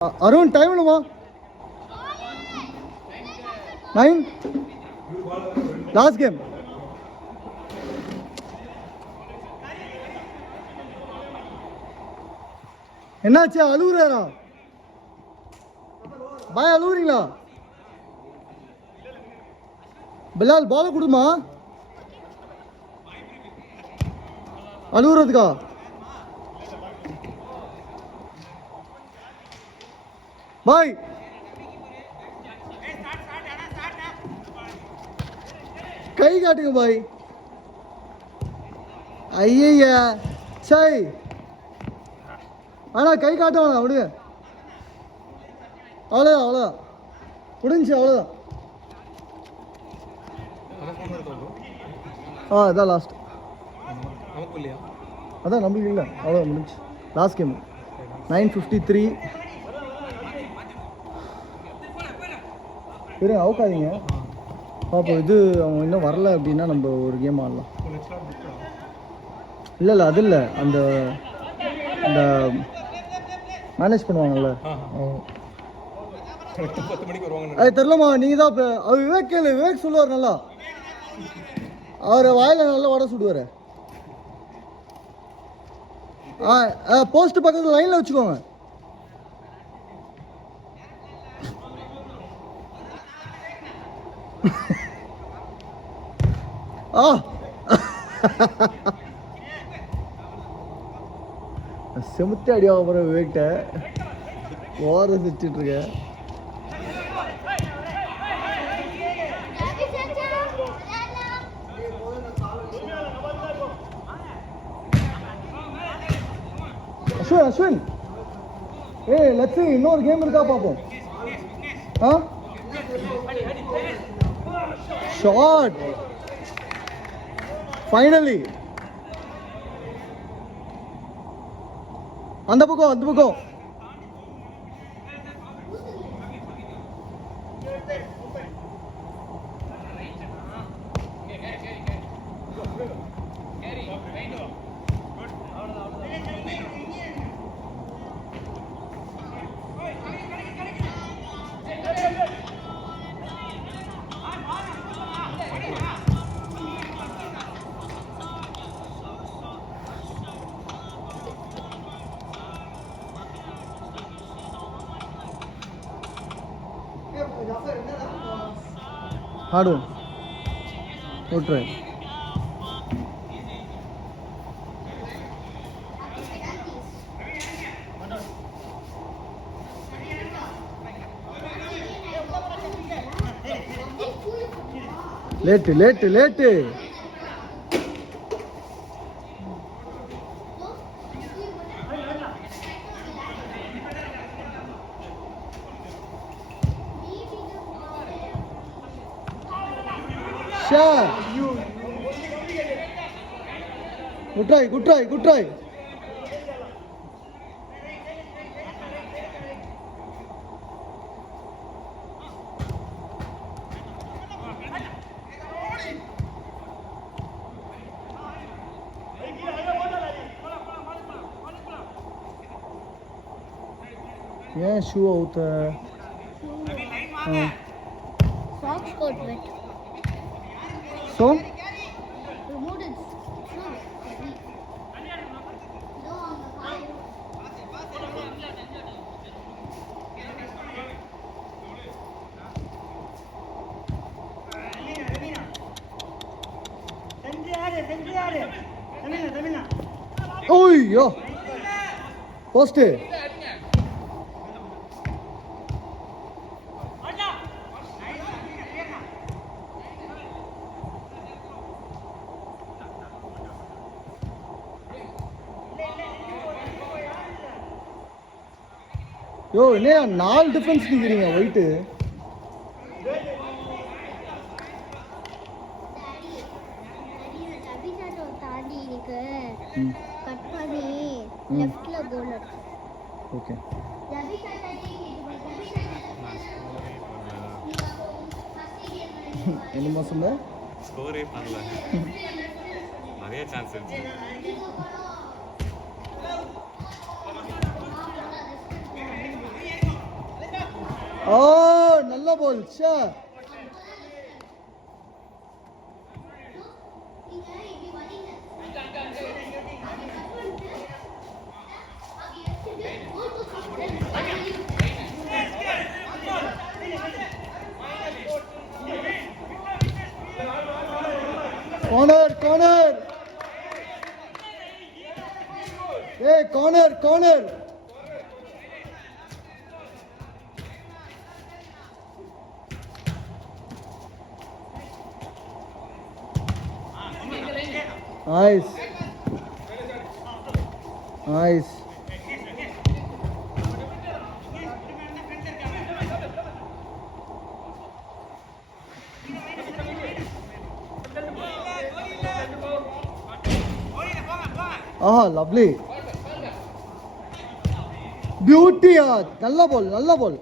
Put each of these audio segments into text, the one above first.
Arun time என்னமா 9 last game. என்னாச்சு அழுவுறாரா? பாய் அழுவுறீங்களா? பிலால் பால கொடுமா. அழுவுறதுக்கா? பாய் கை காட்டுங்க பாய். ஐயா சை ஆனா கை காட்ட வேணாம் விடுங்க. அவ்வளோதான் அவ்வளோதான் முடிஞ்சு அவ்வளோதான். இதான் லாஸ்ட். அதான் நம்மளுக்கு இல்லை அவ்வளோதான் முடிஞ்சு. Last game 9:53. வெறும் அவுக்காதீங்க பாப்போம். இது அவங்க இன்னும் வரல அப்படின்னா நம்ம ஒரு கேம் ஆடலாம். இல்லை இல்லை அது இல்லை, அந்த அந்த மேனேஜ் பண்ணுவாங்கல்ல அது தெரிலமா. நீங்கள் தான் இப்போ அவர் விவேக் கேளு. விவேக் சொல்லுவார் நல்லா, அவர் வாயில் நல்லா வடை சுடுவார். போஸ்ட் பக்கத்தில் லைனில் வச்சுக்கோங்க. செமுத்தி அடியாக போகிற விவேக்கிட்ட ஓர சிரிச்சிட்டு இருக்க. அஸ்வின் அஸ்வின் லட்சி இன்னொரு கேம் இருக்கா பார்ப்போம். Shot finally. அந்த பக்கம் அந்த பக்கம். ஆடுவோம் ஓட்டுற. Late late late. Good try, good try, good try. Yeah, shoe out. Socks got wet. So? Removed it. Oh, yo. Post. யோ இல்லையா 4 டிஃபென்ஸ் நிற்கிறீங்க ஒயிட்டு. ஓகே என்னமா சொன்ன? ஸ்கோரே பண்ணல, நிறைய சான்ஸ் இருந்துச்சு. ஓ நல்ல பால் ஷே. Corner, corner. Hey, corner, corner. Nice. Nice. Ah, lovely. Beauty. நல்ல பால், நல்ல பால்.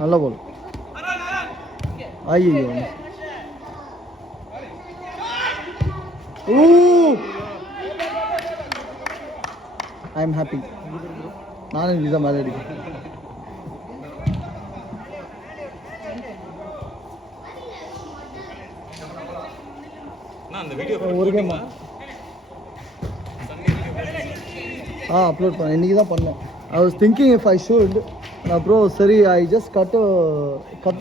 நல்ல பால். ஐயோ. Ooh. I am happy. நானும் விசா மேலே அடிக்கிறேன். அந்த வீடியோ ஒரு கேம் அப்லோட் பண்ணேன். இன்னைக்கு தான் பண்ணேன். I was thinking if I should. Bro, sorry, I just cut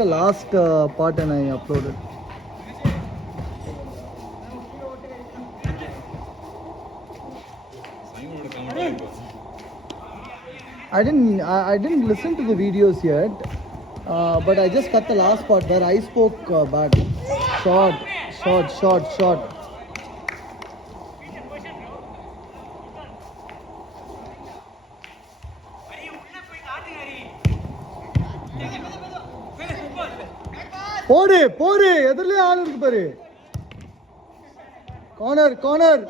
the last part and I uploaded. I didn't listen to the videos yet, but I just cut the last part where I spoke bad. Short. போடு எதிரிலே ஆள் இருக்கு பாரு. Corner.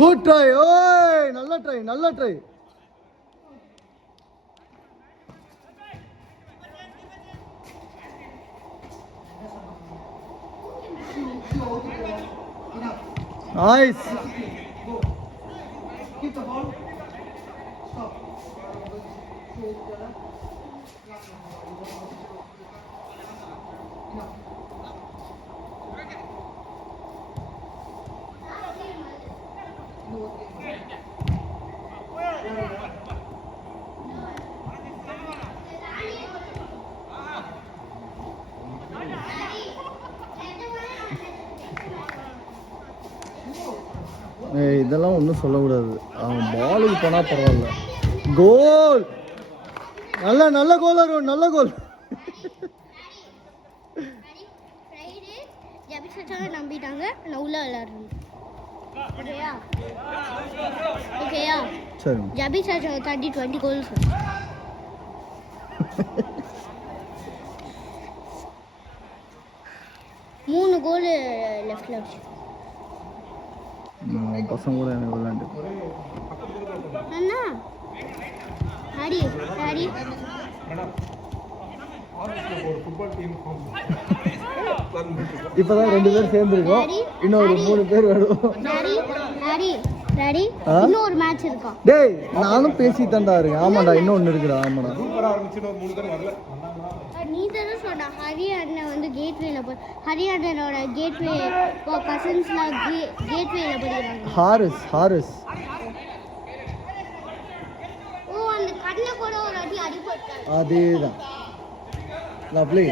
Good try. ஓய் நல்ல try. Nice. Keep the ball. Stop. இதெல்லாம் ஒன்றும் சொல்லக்கூடாது. அவன் பாலுக்கு போனால் பரவாயில்ல. கோல். நல்ல கோல் வரும். நல்ல கோல். நம்பிட்டாங்க. நான் உள்ள விளையாடுறேன். ஓகேயா சரி. ஜபி சாச்சா 20 கோல்ஸ். மூணு கோல் லெஃப்ட்ல அடிச்சு. பசங்க கூட எனக்கு விளையாண்டு அண்ணா ஹரி இப்பதான் 2 பேர் சேர்ந்துருக்கோம். இன்னொரு 3 பேர் வருவோம். இன்னொரு மேட்ச் இருக்கா? டேய் நானும் பேசி தண்டா இருக்கேன். ஆமாடா இன்னொன்னு இருக்குடா. ஆமாடா சூப்பரா ஆரம்பிச்சு 3 பேர் வரல. நீ தான சொன்ன ஹரி அண்ணன் வந்து கேட்வேல ஹரி அண்ணனோட கேட்வே கசின்ஸ்லாம் கேட்வேல படிக்கிறாங்க. ஹாரிஸ் ஓ அந்த கண்ண கூட ஒரு அடி அடிபட்டாரு. அதேதான். Lovely.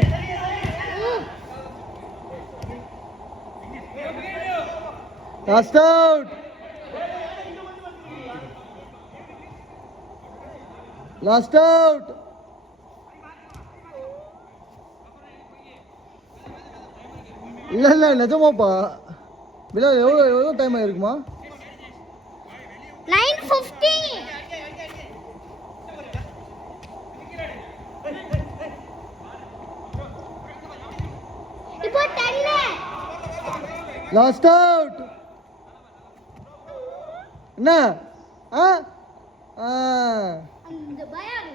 Cast out. Last out. இல்ல நிஜமாப்பா. பிலா எவ்வளவு டைம் ஆயிருக்குமா? 9:50. இப்போ 10 லாஸ்ட் அவுட். என்ன ஆ ஆ அந்த பயம்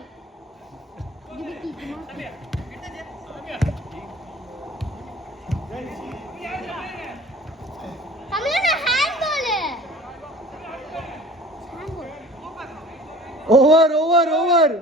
ஓவர் ஓவர் ஓவர்